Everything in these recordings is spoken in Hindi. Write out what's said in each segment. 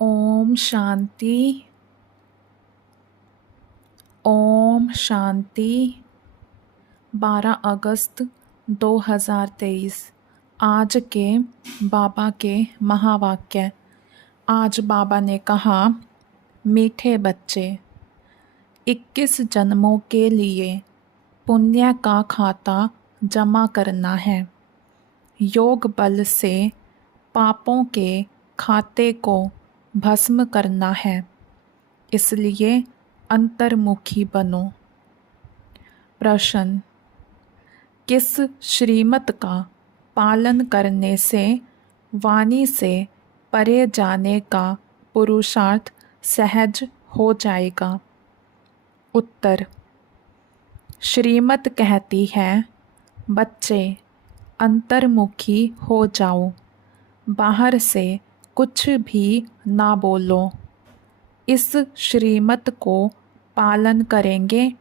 ओम शांति। ओम शांति। 12 अगस्त 2023। आज के बाबा के महावाक्य। आज बाबा ने कहा, मीठे बच्चे, 21 जन्मों के लिए पुण्य का खाता जमा करना है। योग बल से पापों के खाते को भस्म करना है। इसलिए अंतर्मुखी बनो। प्रश्न, किस श्रीमत का पालन करने से वाणी से परे जाने का पुरुषार्थ सहज हो जाएगा? उत्तर, श्रीमत कहती है, बच्चे अंतर्मुखी हो जाओ, बाहर से कुछ भी ना बोलो। इस श्रीमत को पालन करेंगे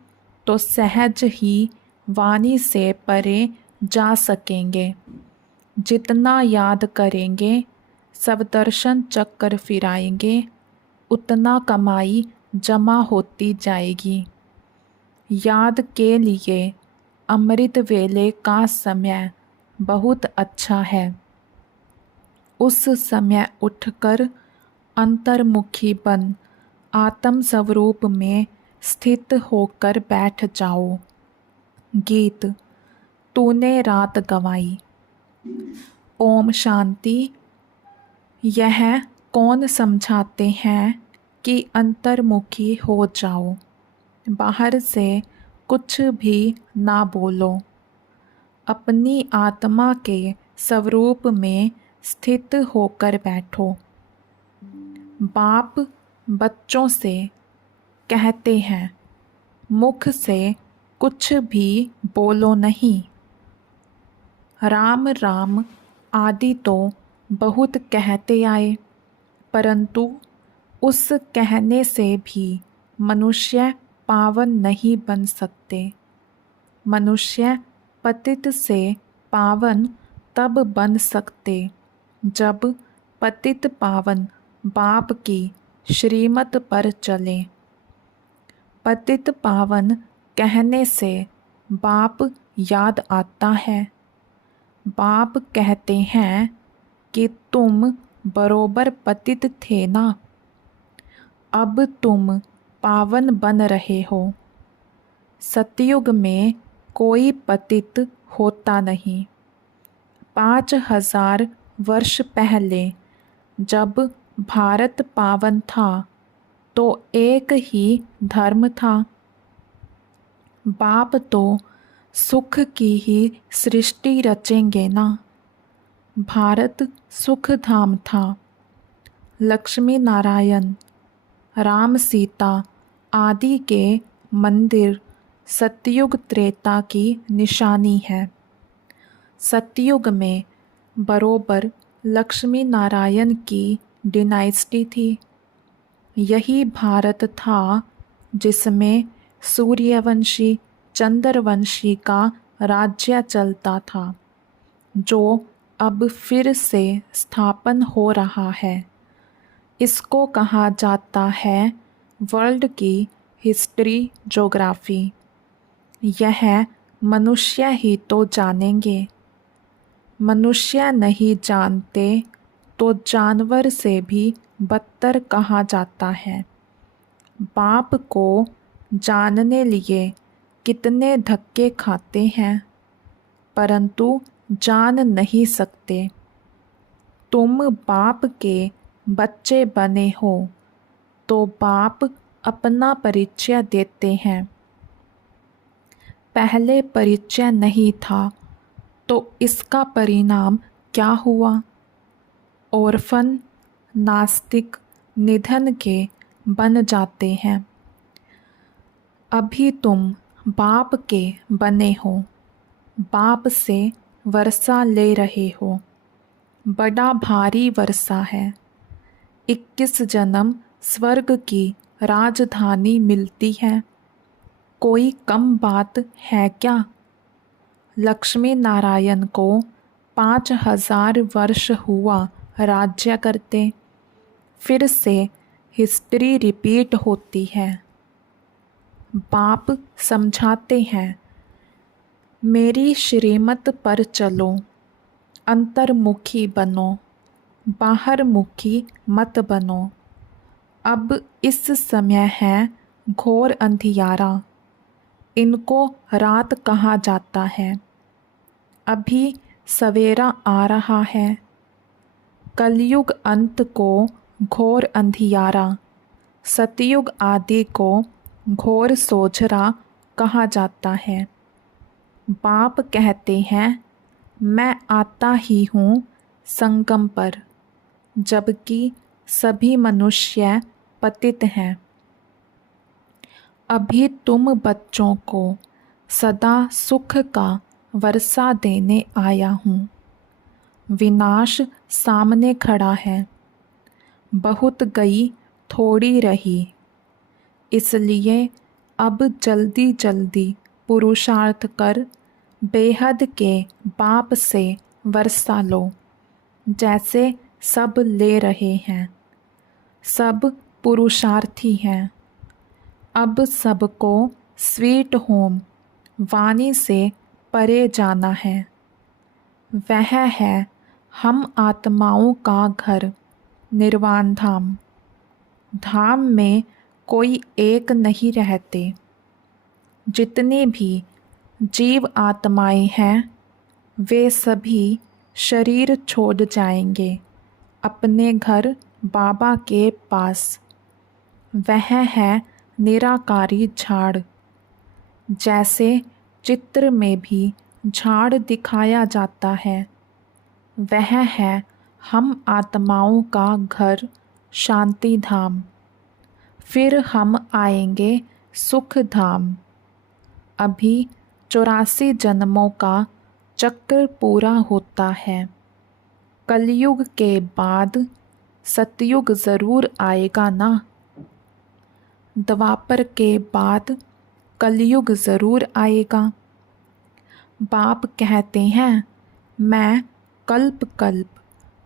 तो सहज ही वाणी से परे जा सकेंगे। जितना याद करेंगे, सब दर्शन चक्कर फिराएंगे, उतना कमाई जमा होती जाएगी। याद के लिए अमृत वेले का समय बहुत अच्छा है। उस समय उठकर अंतर्मुखी बन आत्म स्वरूप में स्थित होकर बैठ जाओ। गीत, तूने रात गंवाई। ओम शांति। यह कौन समझाते हैं कि अंतर्मुखी हो जाओ, बाहर से कुछ भी ना बोलो, अपनी आत्मा के स्वरूप में स्थित होकर बैठो। बाप बच्चों से कहते हैं, मुख से कुछ भी बोलो नहीं। राम राम आदि तो बहुत कहते आए, परंतु उस कहने से भी मनुष्य पावन नहीं बन सकते। मनुष्य पतित से पावन तब बन सकते जब पतित पावन बाप की श्रीमत पर चले। पतित पावन कहने से बाप याद आता है। बाप कहते हैं कि तुम बरोबर पतित थे ना, अब तुम पावन बन रहे हो। सतयुग में कोई पतित होता नहीं। 5000 वर्ष पहले जब भारत पावन था तो एक ही धर्म था। बाप तो सुख की ही सृष्टि रचेंगे ना। भारत सुख धाम था। लक्ष्मी नारायण, राम सीता आदि के मंदिर सतयुग त्रेता की निशानी है। सतयुग में बरोबर लक्ष्मी नारायण की डिनाइस्टी थी। यही भारत था जिसमें सूर्यवंशी चंद्रवंशी का राज्य चलता था, जो अब फिर से स्थापन हो रहा है। इसको कहा जाता है वर्ल्ड की हिस्ट्री ज्योग्राफी। यह मनुष्य ही तो जानेंगे। मनुष्य नहीं जानते तो जानवर से भी बदतर कहा जाता है। बाप को जानने लिए कितने धक्के खाते हैं, परंतु जान नहीं सकते। तुम बाप के बच्चे बने हो तो बाप अपना परिचय देते हैं। पहले परिचय नहीं था तो इसका परिणाम क्या हुआ? ऑर्फन, नास्तिक, निधन के बन जाते हैं। अभी तुम बाप के बने हो, बाप से वर्षा ले रहे हो। बड़ा भारी वर्षा है। 21 जन्म स्वर्ग की राजधानी मिलती है। कोई कम बात है क्या? लक्ष्मी नारायण को 5000 वर्ष हुआ राज्य करते। फिर से हिस्ट्री रिपीट होती है। बाप समझाते हैं, मेरी श्रीमत पर चलो, अंतर्मुखी बनो, बाहरमुखी मत बनो। अब इस समय है घोर अंधियारा, इनको रात कहा जाता है। अभी सवेरा आ रहा है। कलयुग अंत को घोर अंधियारा, सतयुग आदि को घोर सोझरा कहा जाता है। बाप कहते हैं, मैं आता ही हूँ संगम पर, जबकि सभी मनुष्य पतित हैं। अभी तुम बच्चों को सदा सुख का वर्षा देने आया हूँ। विनाश सामने खड़ा है, बहुत गई थोड़ी रही, इसलिए अब जल्दी जल्दी पुरुषार्थ कर बेहद के बाप से वर्षा लो, जैसे सब ले रहे हैं। सब पुरुषार्थी हैं। अब सबको स्वीट होम वाणी से परे जाना है। वह है हम आत्माओं का घर, निर्वाण धाम। धाम में कोई एक नहीं रहते। जितने भी जीव आत्माएं हैं, वे सभी शरीर छोड़ जाएंगे अपने घर बाबा के पास। वह है निराकारी झाड़। जैसे चित्र में भी झाड़ दिखाया जाता है, वह है हम आत्माओं का घर, शांति धाम। फिर हम आएंगे सुख धाम। अभी 84 जन्मों का चक्र पूरा होता है। कलयुग के बाद सतयुग ज़रूर आएगा ना। द्वापर के बाद कलयुग ज़रूर आएगा। बाप कहते हैं, मैं कल्प कल्प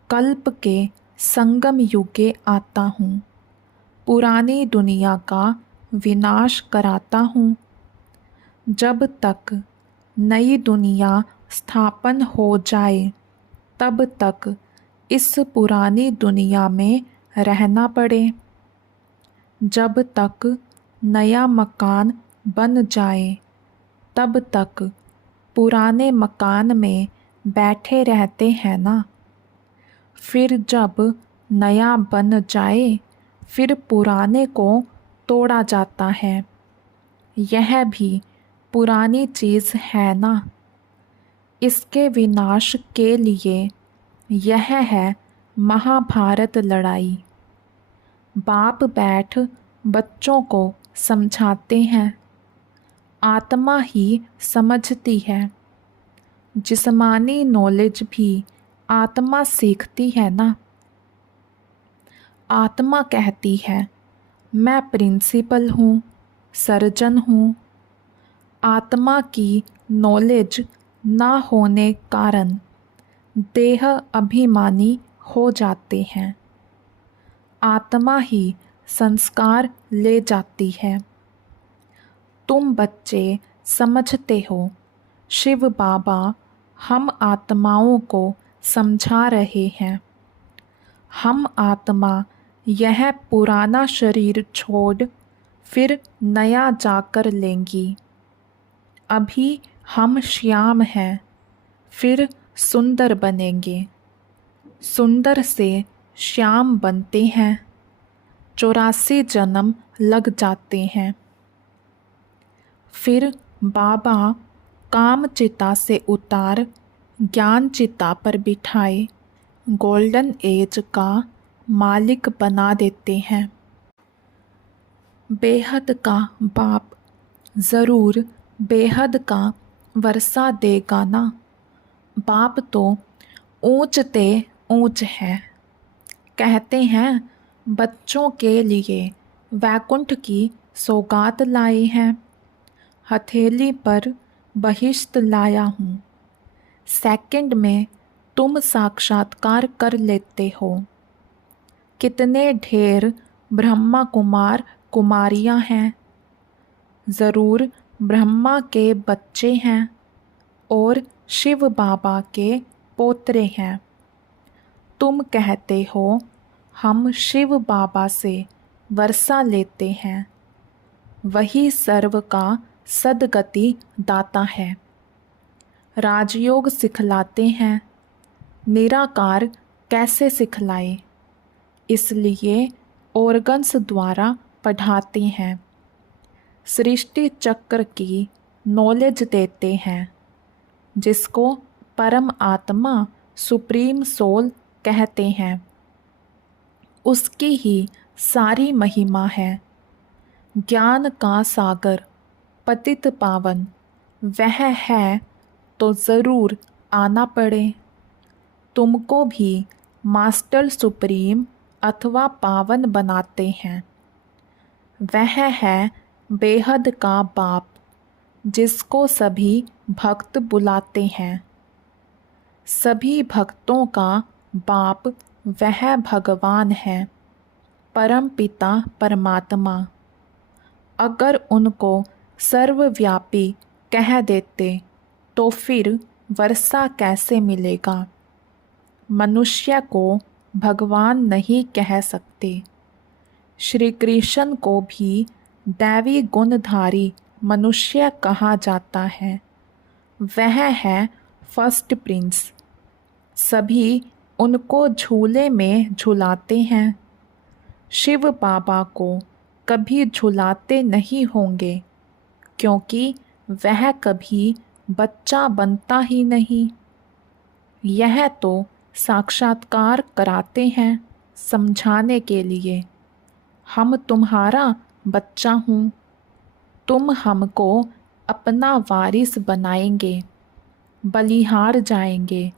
कल्प के संगम युगे आता हूँ। पुरानी दुनिया का विनाश कराता हूँ। जब तक नई दुनिया स्थापन हो जाए, तब तक इस पुरानी दुनिया में रहना पड़े। जब तक नया मकान बन जाए, तब तक पुराने मकान में बैठे रहते हैं ना। फिर जब नया बन जाए, फिर पुराने को तोड़ा जाता है। यह भी पुरानी चीज़ है ना। इसके विनाश के लिए यह है महाभारत लड़ाई। बाप बैठ बच्चों को समझाते हैं। आत्मा ही समझती है। जिस्मानी नॉलेज भी आत्मा सीखती है ना। आत्मा कहती है, मैं प्रिंसिपल हूँ, सर्जन हूँ। आत्मा की नॉलेज ना होने कारण देह अभिमानी हो जाते हैं। आत्मा ही संस्कार ले जाती है। तुम बच्चे समझते हो, शिव बाबा हम आत्माओं को समझा रहे हैं। हम आत्मा यह पुराना शरीर छोड़ फिर नया जाकर लेंगी। अभी हम श्याम हैं, फिर सुंदर बनेंगे। सुंदर से श्याम बनते हैं। 84 जन्म लग जाते हैं। फिर बाबा काम चिता से उतार ज्ञान चिता पर बिठाए गोल्डन एज का मालिक बना देते हैं। बेहद का बाप ज़रूर बेहद का वर्षा देगा ना। बाप तो ऊंच ते ऊंच है। कहते हैं, बच्चों के लिए वैकुंठ की सौगात लाए हैं। हथेली पर बहिश्त लाया हूँ। सेकंड में तुम साक्षात्कार कर लेते हो। कितने ढेर ब्रह्मा कुमार कुमारियाँ हैं। ज़रूर ब्रह्मा के बच्चे हैं और शिव बाबा के पोतरे हैं। तुम कहते हो हम शिव बाबा से वर्षा लेते हैं। वही सर्व का सद्गति दाता है। राजयोग सिखलाते हैं, निराकार कैसे सिखलाए, इसलिए ऑर्गन्स द्वारा पढ़ाते हैं। सृष्टि चक्र की नॉलेज देते हैं, जिसको परम आत्मा सुप्रीम सोल कहते हैं। उसकी ही सारी महिमा है। ज्ञान का सागर पतित पावन वह है, तो ज़रूर आना पड़े। तुमको भी मास्टर सुप्रीम अथवा पावन बनाते हैं। वह है बेहद का बाप, जिसको सभी भक्त बुलाते हैं। सभी भक्तों का बाप वह भगवान है, परम पिता परमात्मा। अगर उनको सर्वव्यापी कह देते तो फिर वर्षा कैसे मिलेगा। मनुष्य को भगवान नहीं कह सकते। श्री कृष्ण को भी दैवी गुणधारी मनुष्य कहा जाता है। वह है फर्स्ट प्रिंस। सभी उनको झूले में झुलाते हैं। शिव बाबा को कभी झुलाते नहीं होंगे, क्योंकि वह कभी बच्चा बनता ही नहीं। यह तो साक्षात्कार कराते हैं समझाने के लिए। हम तुम्हारा बच्चा हूँ, तुम हमको अपना वारिस बनाएंगे। बलिहार जाएंगे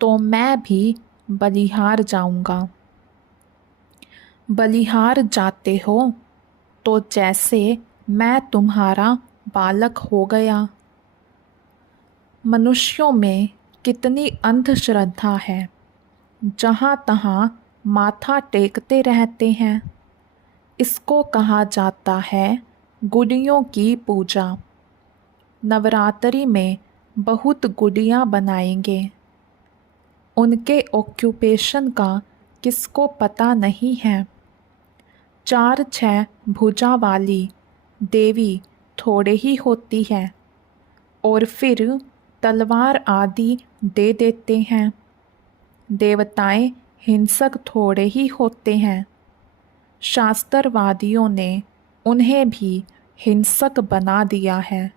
तो मैं भी बलिहार जाऊंगा। बलिहार जाते हो तो जैसे मैं तुम्हारा बालक हो गया। मनुष्यों में कितनी अंधश्रद्धा है, जहाँ तहाँ माथा टेकते रहते हैं। इसको कहा जाता है गुड़ियों की पूजा। नवरात्रि में बहुत गुड़ियाँ बनाएंगे। उनके ऑक्यूपेशन का किसको पता नहीं है। 4-6 भुजा वाली देवी थोड़े ही होती है, और फिर तलवार आदि दे देते हैं। देवताएं हिंसक थोड़े ही होते हैं। शास्त्रवादियों ने उन्हें भी हिंसक बना दिया है।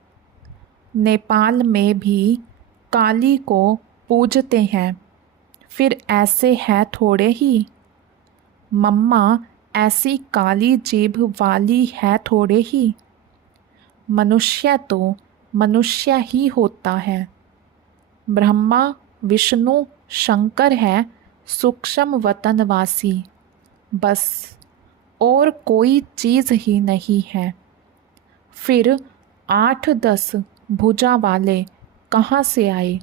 नेपाल में भी काली को पूजते हैं, फिर ऐसे है थोड़े ही। मम्मा ऐसी काली जीभ वाली है थोड़े ही। मनुष्य तो मनुष्य ही होता है। ब्रह्मा विष्णु शंकर है सूक्ष्म वतनवासी, बस और कोई चीज़ ही नहीं है। फिर 8-10 भुजा वाले कहाँ से आए।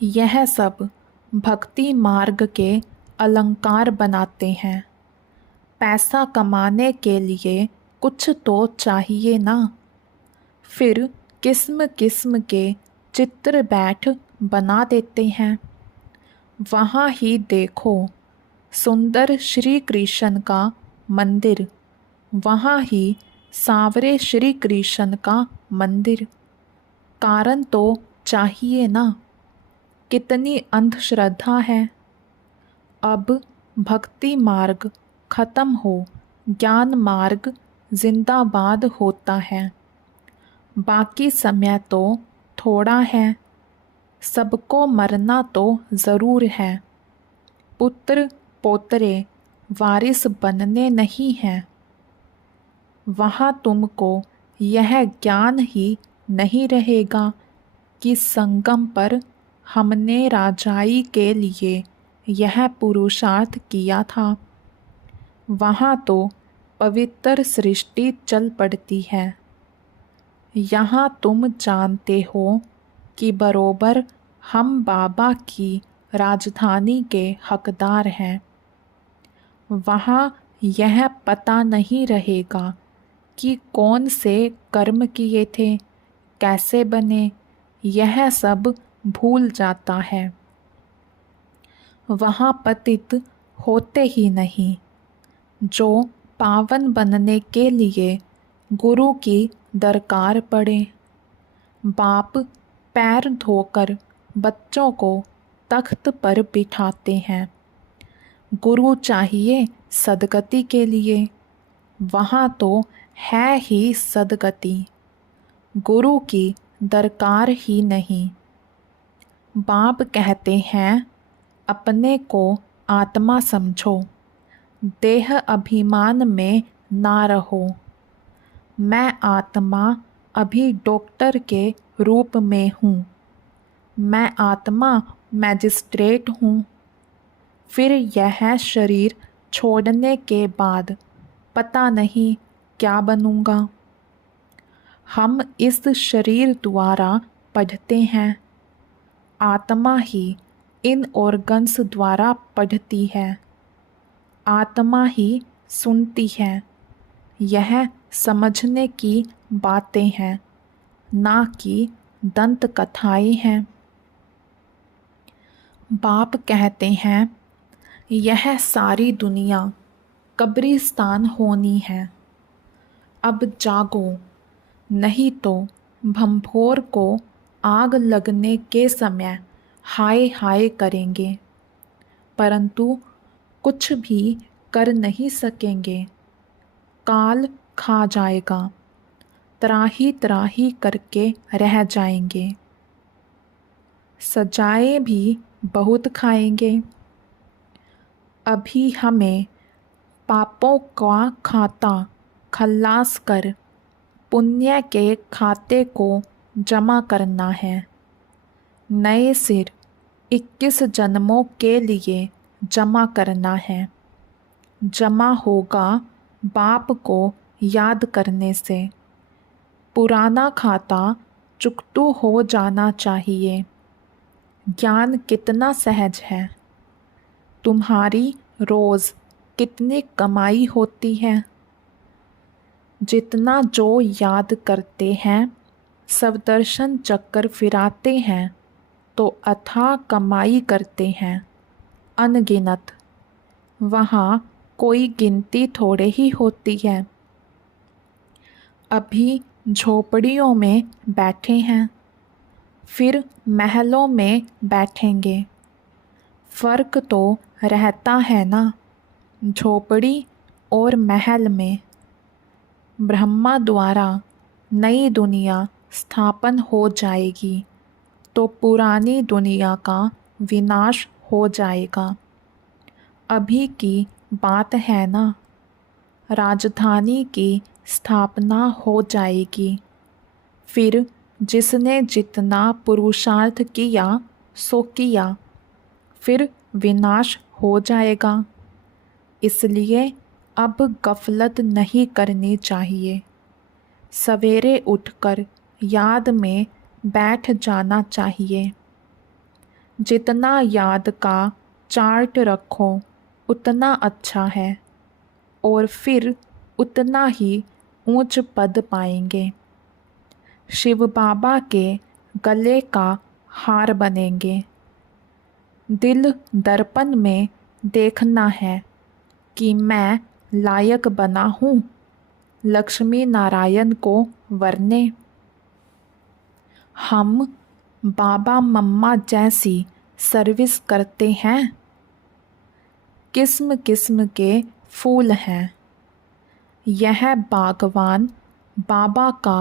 यह सब भक्ति मार्ग के अलंकार बनाते हैं। पैसा कमाने के लिए कुछ तो चाहिए ना। फिर किस्म किस्म के चित्र बैठ बना देते हैं। वहाँ ही देखो सुंदर श्री कृष्ण का मंदिर, वहाँ ही सांवरे श्री कृष्ण का मंदिर। कारण तो चाहिए ना। कितनी अंधश्रद्धा है। अब भक्ति मार्ग खत्म हो, ज्ञान मार्ग जिंदाबाद होता है। बाकी समय तो थोड़ा है। सबको मरना तो ज़रूर है। पुत्र पोतरे वारिस बनने नहीं हैं। वहाँ तुमको यह ज्ञान ही नहीं रहेगा कि संगम पर हमने राजाई के लिए यह पुरुषार्थ किया था। वहाँ तो पवित्र सृष्टि चल पड़ती है। यहाँ तुम जानते हो कि बरोबर हम बाबा की राजधानी के हकदार हैं। वहाँ यह पता नहीं रहेगा कि कौन से कर्म किए थे, कैसे बने, यह सब भूल जाता है। वहाँ पतित होते ही नहीं। जो पावन बनने के लिए गुरु की दरकार पड़े। बाप पैर धोकर बच्चों को तख्त पर बिठाते हैं। गुरु चाहिए सदगति के लिए, वहाँ तो है ही सदगति, गुरु की दरकार ही नहीं। बाप कहते हैं अपने को आत्मा समझो, देह अभिमान में ना रहो। मैं आत्मा अभी डॉक्टर के रूप में हूँ, मैं आत्मा मैजिस्ट्रेट हूँ। फिर यह शरीर छोड़ने के बाद पता नहीं क्या बनूँगा। हम इस शरीर द्वारा पढ़ते हैं, आत्मा ही इन ऑर्गन्स द्वारा पढ़ती है, आत्मा ही सुनती है। यह समझने की बातें हैं, ना कि दंत कथाएं हैं। बाप कहते हैं यह सारी दुनिया कब्रिस्तान होनी है। अब जागो, नहीं तो भंभोर को आग लगने के समय हाय हाय करेंगे, परंतु कुछ भी कर नहीं सकेंगे। काल खा जाएगा, त्राही त्राही करके रह जाएंगे। सजाए भी बहुत खाएंगे। अभी हमें पापों का खाता खल्लास कर पुण्य के खाते को जमा करना है। नए सिर 21 जन्मों के लिए जमा करना है। जमा होगा बाप को याद करने से। पुराना खाता चुकतू हो जाना चाहिए। ज्ञान कितना सहज है। तुम्हारी रोज़ कितनी कमाई होती है। जितना जो याद करते हैं, सब दर्शन चक्कर फिराते हैं तो अथाह कमाई करते हैं अनगिनत। वहाँ कोई गिनती थोड़े ही होती है। अभी झोपड़ियों में बैठे हैं, फिर महलों में बैठेंगे। फ़र्क तो रहता है ना, झोपड़ी और महल में। ब्रह्मा द्वारा नई दुनिया स्थापन हो जाएगी तो पुरानी दुनिया का विनाश हो जाएगा। अभी की बात है ना, राजधानी की स्थापना हो जाएगी। फिर जिसने जितना पुरुषार्थ किया सो किया, फिर विनाश हो जाएगा। इसलिए अब गफलत नहीं करनी चाहिए। सवेरे उठकर याद में बैठ जाना चाहिए। जितना याद का चार्ट रखो उतना अच्छा है, और फिर उतना ही ऊंच पद पाएंगे। शिव बाबा के गले का हार बनेंगे। दिल दर्पण में देखना है कि मैं लायक बना हूँ लक्ष्मी नारायण को वरने। हम बाबा मम्मा जैसी सर्विस करते हैं। किस्म किस्म के फूल हैं। यह बागवान बाबा का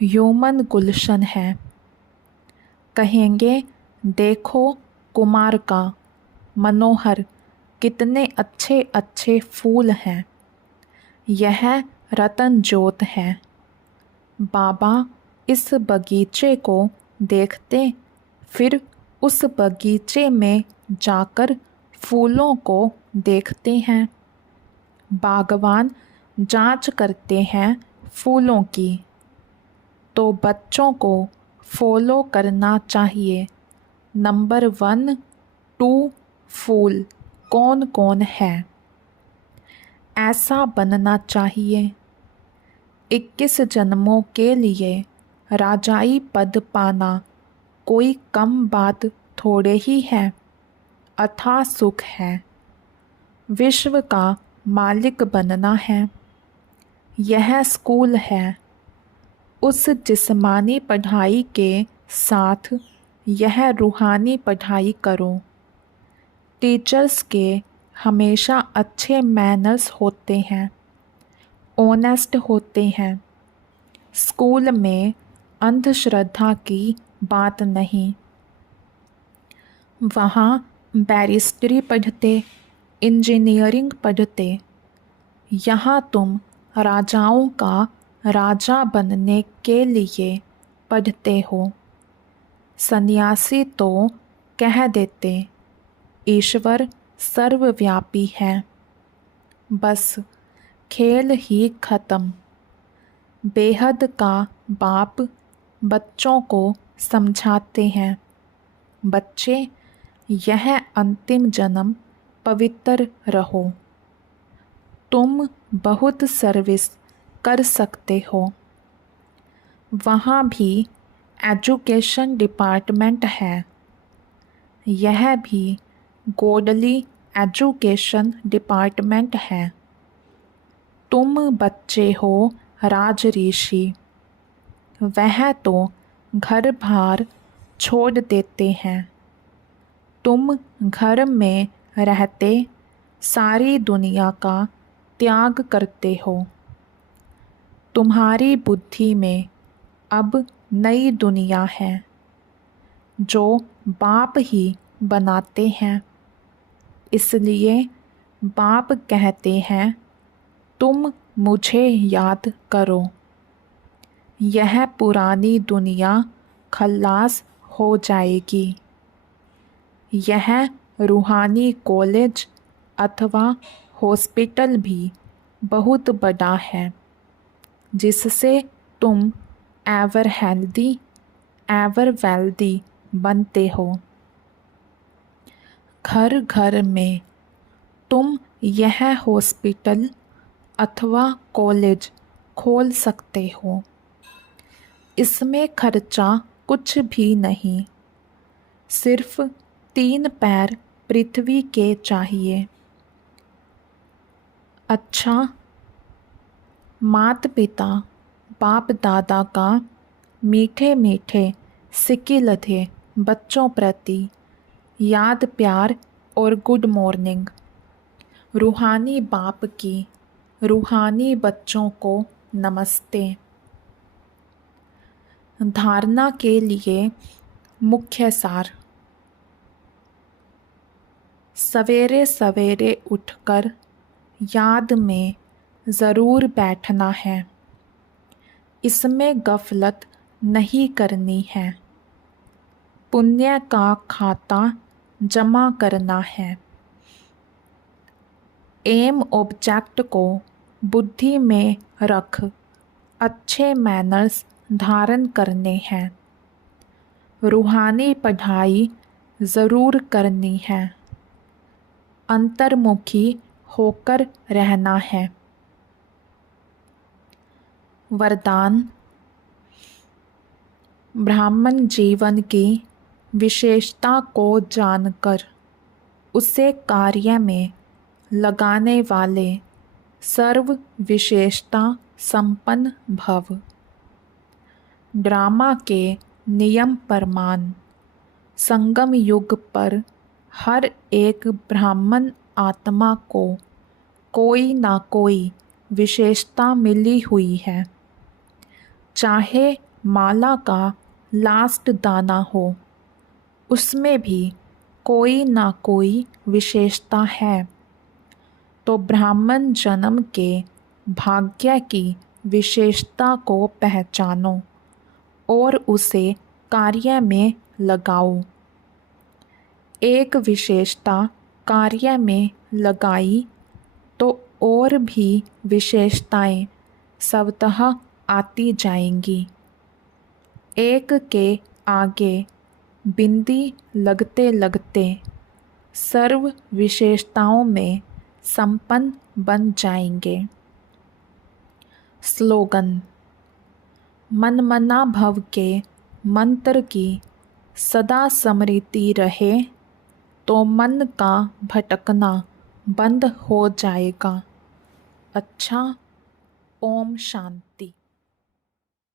ह्यूमन गुलशन है। कहेंगे देखो कुमार का मनोहर, कितने अच्छे अच्छे फूल हैं। यह रतन ज्योत है। बाबा इस बगीचे को देखते, फिर उस बगीचे में जाकर फूलों को देखते हैं। बागवान जांच करते हैं फूलों की, तो बच्चों को फॉलो करना चाहिए। नंबर 1, 2 फूल कौन कौन है। ऐसा बनना चाहिए। 21 जन्मों के लिए राजाई पद पाना कोई कम बात थोड़े ही है, अथाह सुख है। विश्व का मालिक बनना है। यह स्कूल है। उस जिस्मानी पढ़ाई के साथ यह रूहानी पढ़ाई करो। टीचर्स के हमेशा अच्छे मैनर्स होते हैं, ऑनेस्ट होते हैं। स्कूल में अंधश्रद्धा की बात नहीं। वहाँ बैरिस्ट्री पढ़ते, इंजीनियरिंग पढ़ते। यहाँ तुम राजाओं का राजा बनने के लिए पढ़ते हो। सन्यासी तो कह देते ईश्वर सर्वव्यापी है। बस खेल ही खत्म। बेहद का बाप बच्चों को समझाते हैं, बच्चे यह अंतिम जन्म पवित्र रहो। तुम बहुत सर्विस कर सकते हो। वहाँ भी एजुकेशन डिपार्टमेंट है। यह भी गॉडली एजुकेशन डिपार्टमेंट है। तुम बच्चे हो राज ऋषि। वह तो घर बार छोड़ देते हैं। तुम घर में रहते सारी दुनिया का त्याग करते हो। तुम्हारी बुद्धि में अब नई दुनिया है जो बाप ही बनाते हैं। इसलिए बाप कहते हैं तुम मुझे याद करो। यह पुरानी दुनिया खल्लास हो जाएगी। यह रूहानी कॉलेज अथवा हॉस्पिटल भी बहुत बड़ा है, जिससे तुम एवर हेल्दी एवर वेल्दी बनते हो। घर घर में तुम यह हॉस्पिटल अथवा कॉलेज खोल सकते हो। इसमें खर्चा कुछ भी नहीं, सिर्फ 3 पैर पृथ्वी के चाहिए। अच्छा, माता पिता बाप दादा का मीठे मीठे सिक्के थे बच्चों प्रति याद, प्यार और गुड मॉर्निंग। रूहानी बाप की रूहानी बच्चों को नमस्ते। धारणा के लिए मुख्य सार। सवेरे सवेरे उठकर याद में ज़रूर बैठना है। इसमें गफलत नहीं करनी है। पुण्य का खाता जमा करना है। एम ऑब्जेक्ट को बुद्धि में रख अच्छे मैनर्स धारण करने हैं। रूहानी पढ़ाई ज़रूर करनी है। अंतर्मुखी होकर रहना है। वरदान। ब्राह्मण जीवन की विशेषता को जानकर उसे कार्य में लगाने वाले सर्व विशेषता संपन्न भव। ड्रामा के नियम प्रमाण। संगम युग पर हर एक ब्राह्मण आत्मा को कोई ना कोई विशेषता मिली हुई है। चाहे माला का लास्ट दाना हो, उसमें भी कोई ना कोई विशेषता है। तो ब्राह्मण जन्म के भाग्य की विशेषता को पहचानो और उसे कार्य में लगाओ। एक विशेषता कार्य में लगाई तो और भी विशेषताएं स्वतः आती जाएंगी। एक के आगे बिंदी लगते लगते सर्व विशेषताओं में संपन्न बन जाएंगे। स्लोगन: मन मना भव के मंत्र की सदा स्मृति रहे तो मन का भटकना बंद हो जाएगा। अच्छा, ओम शांति।